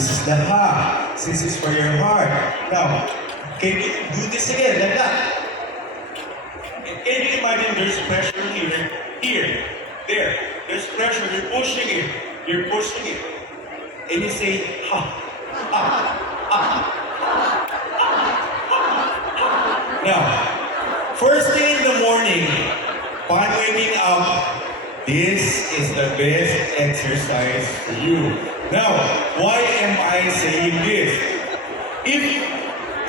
This is the ha. This is for your heart. Now, can you do this again, like that? And Can you imagine there's pressure here, here, there. There's pressure, you're pushing it. You're pushing it. And you say, ha, ha, ha. Now, first thing in the morning, upon waking up, this is the best exercise for you. Now, why am I saying this? If,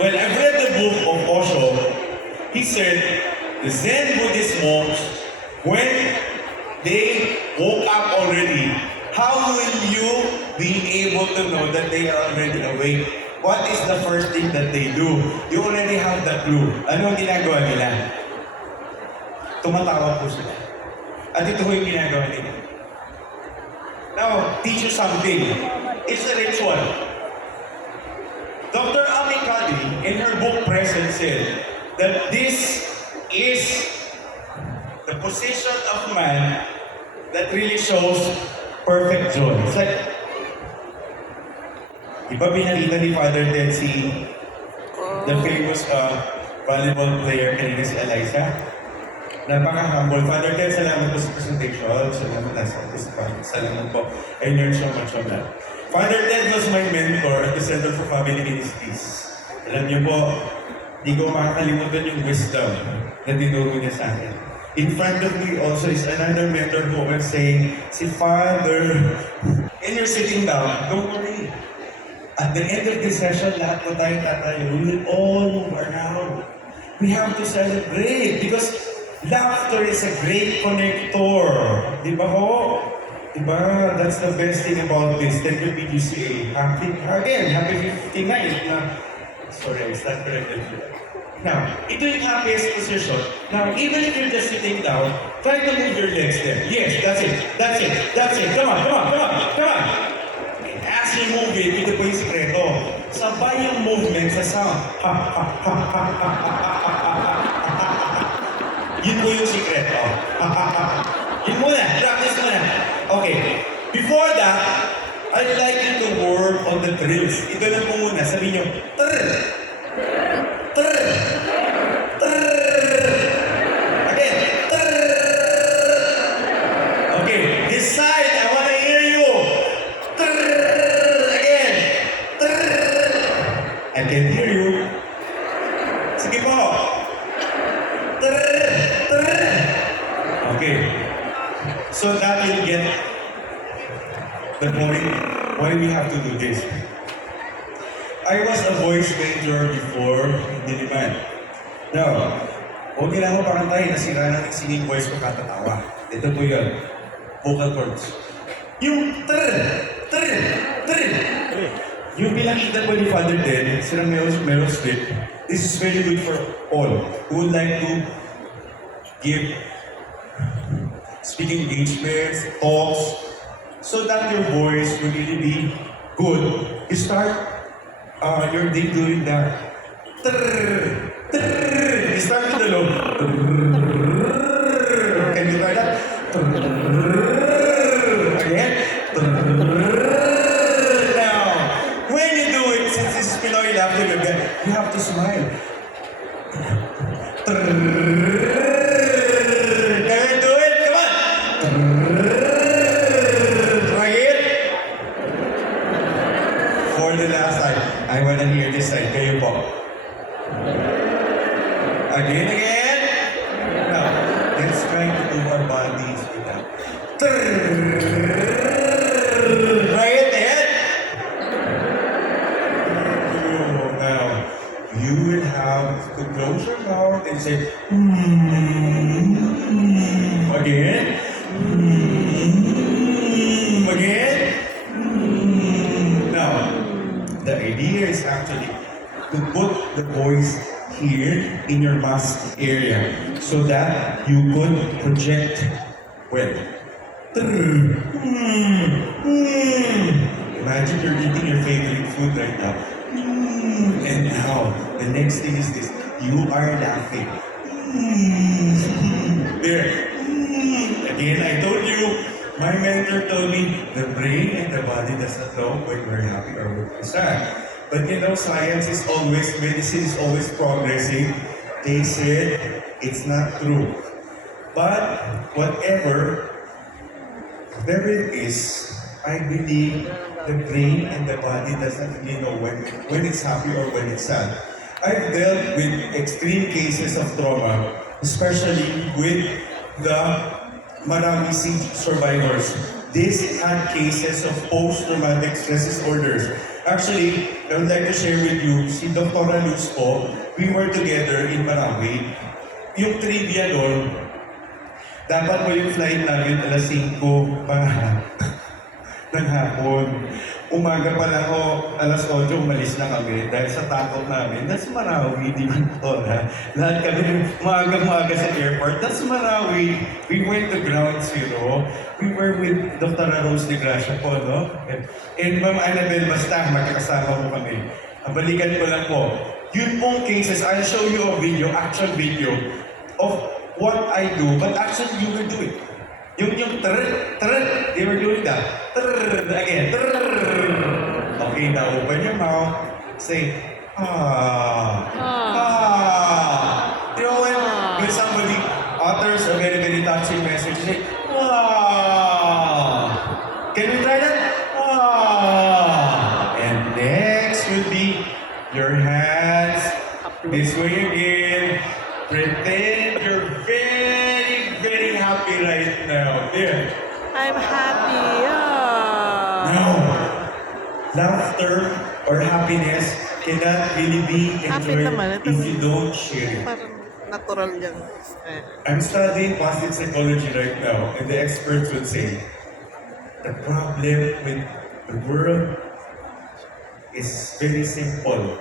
well, I've read the book of Osho, he said, the Zen Buddhist monks, when they woke up already, how will you be able to know that they are already awake? What is the first thing that they do? You already have the clue. Ano ang ginagawa nila? Tumatawa po sila. At ito po yung ginagawa nila. Now, teach you something. It's a ritual. Dr. Amikadi, in her book Present, said that this is the position of man that really shows perfect joy. It's like, di ba ni Father Ted si the famous uh, volleyball player si Eliza? Napaka-humble. Father Ted, salamat po sa presentation. Salamat nasa Salamat po. I learned so much from that. Father Ted was my mentor at the Center for Family Ministries. Alam niyo po, di ko makakalimutan yung wisdom na tinuro niya sa akin. In front of me also is another mentor who was saying, si Father, and you're sitting down, don't worry. At the end of this session, lahat po tayo tatayo. We will all move around. We have to celebrate because Laughter is a great connector. Di ba ho? Di ba? That's the best thing about this. WBGCA. Happy, again, happy 59th na... Sorry, I stand corrected. Now, ito yung happiest position. Now, even if you're just sitting down, try to move your legs there. Yes, that's it. That's it. That's it. Come on, come on, come on, come on. As you move it, ito po yung sikreto. Sabay yung movement sa sound. Ha, ha, ha, ha, ha, ha, ha. Yun po yung sikreto. Ha, ha, ha. Yun muna. Practice muna. Okay. Before that, I'd like you to work on the drills. Ito lang po muna. Sabi nyo, trrr, trrr. Again, trrr. Okay, this side, I want to hear you. Trrr. Again, trrr. I can hear you. Sige po. Trrr, trrr. Okay. So that will get the point why we have to do this. I was a voice major before hindi naman. Now, huwag nila ako pakantahin, nasira na ng singing voice ko katatawa. Ito po yun. Vocal cords. Yung trrr, trrr, trrr. Yung pinakita po ni Father Ted, sila Meryl, Meryl Streep, this is very good for all who would like to give speaking engagements, talks, so that your voice will really be good. You start uh, your day doing that. Trrr, trrr. You start with the low. Trrr. Can you try that? Trrr. Again. Trrr. Now, when you do it, since is Pinoy laughter, you have to smile. Trrr. Again, again. Now, let's try to do our bodies with that. Try it. Now, you will have to close your mouth and say, hmm. Again. Again. Now, the idea is actually to put the voice here in your mask area so that you could project well. Imagine you're eating your favorite food right now. And now, the next thing is this. You are laughing. There. Again, I told you, My mentor told me the brain and the body does not know when we're happy or when we're sad. But you know, science is always, medicine is always progressing. They said it's not true. But whatever, whatever it is, I believe the brain and the body doesn't really know when, when it's happy or when it's sad. I've dealt with extreme cases of trauma, especially with the siege survivors. These had cases of post-traumatic stress disorders. Actually, I would like to share with you, si Dr. Luz po, we were together in Marawi. Yung trivia doon, dapat po yung flight namin alas 5 pa ng hapon. Umaga pa lang ako, alas 8, umalis na kami dahil sa takot namin. That's Marawi, di po na? Lahat kami maaga-maaga sa airport. That's Marawi. We went to ground zero. We were with Dr. Rose de Gracia po, no? And, Ma'am Annabel, basta magkakasama po kami. Balikan ko lang po, yun pong cases, I'll show you a video, action video of what I do, but actually you will do it. Yung yung trrr, trrr, they were doing that. Trrr, again, trrr. Okay, now open your mouth. Say, ah, ah. You know when, when somebody utters a very, very touching message, say, happy. Ah. No. Laughter or happiness cannot really be Happy enjoyed naman. If you don't share it. Parang natural yan. Eh. I'm studying positive psychology right now, and the experts would say the problem with the world is very simple.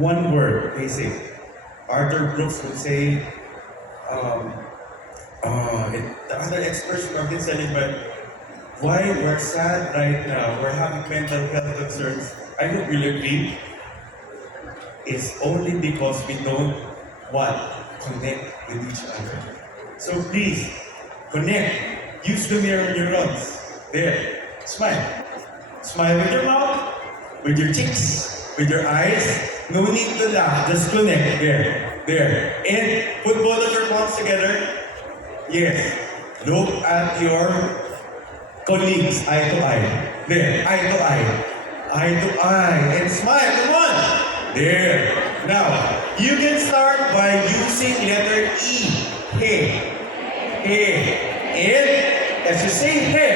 One word, they say. Arthur Brooks would say, um, uh, it, the other experts would have been saying, but why we're sad right now, we're having mental health concerns, I don't really agree. It's only because we don't what connect with each other. So please connect. Use the mirror neurons. There. Smile. Smile with your mouth, with your cheeks, with your eyes. No need to laugh. Just connect. There. There. And put both of your palms together. Yes. Look at your colleagues eye to eye. There. Eye to eye. Eye to eye. And smile. Come on. There. Now, you can start by using letter E. He. He. And as you say he,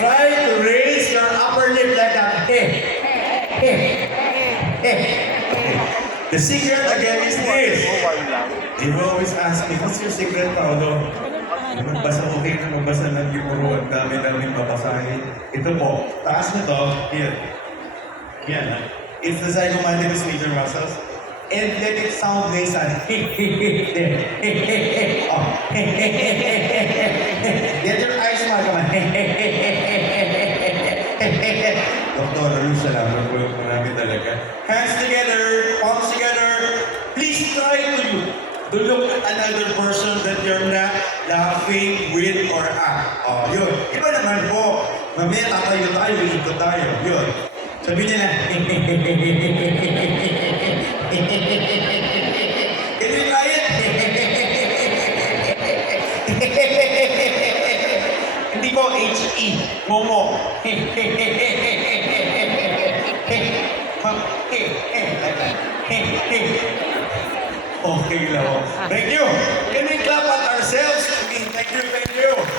try to raise your upper lip like that. He. He. He. The secret again is this. People always ask me, what's your secret, Paolo? Magbasa ko kayo na magbasa ng libro at dami-dami babasahin. Ito po, taas na to, here. Yan, ha? It's the zygomaticus major muscles. And let it sound nasal. oh. Get your eyes come on. Doktor, salamat po marami talaga. Hands together, palms together. Please try to to look at another person that you're not laughing with or at. Oh, yun. Iba naman po. Mamaya tatayo tayo, iikot tayo. Yun. Sabi you try it? Hindi po H-E. Momo. Okay lang. Thank you. Can we clap at ourselves? Thank you, thank you.